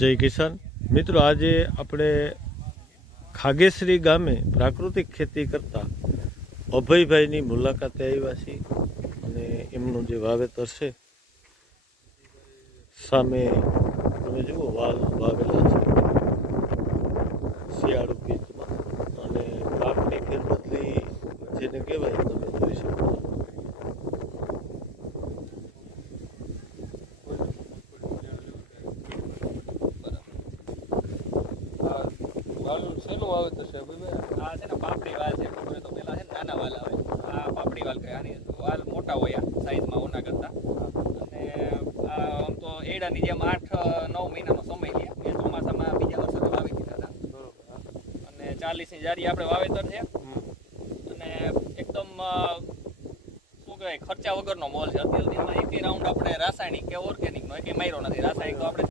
જય કિસાન મિત્રો, આજે આપણે ખાગેસરી ગામે પ્રાકૃતિક ખેતી કરતા અભયભાઈની મુલાકાતે આવ્યા છીએ અને એમનું જે વાવેતર છે સામે તમે જુઓ વાલ વાવેલા છે શિયાળુ પીચમાં અને કાપની ફેરબદલી જેને કહેવાય તમે જોઈ શકો છો. શેનું વાવેતર છે આ છે ને પાપડી વાલ છે. ખબર તો પેલા છે ને નાના વાલ આવે, આ પાપડી વાલ કહે. આની વાલ મોટા હોય સાઈઝમાં ઓના કરતા. અને આમ તો એડાની જેમ 8-9 મહિનાનો સમય લે. એ ચોમાસામાં બીજા વર્ષે વાવી દીધા હતા. અને 40ની જારી આપણે વાવેતર છે અને એકદમ શું કહેવાય ખર્ચા વગરનો મોલ છે. અત્યાર સુધીમાં એક રાઉન્ડ આપણે રાસાયણિક કે ઓર્ગેનિકનો એક માર્યો નથી. રાસાયણિક તો આપણે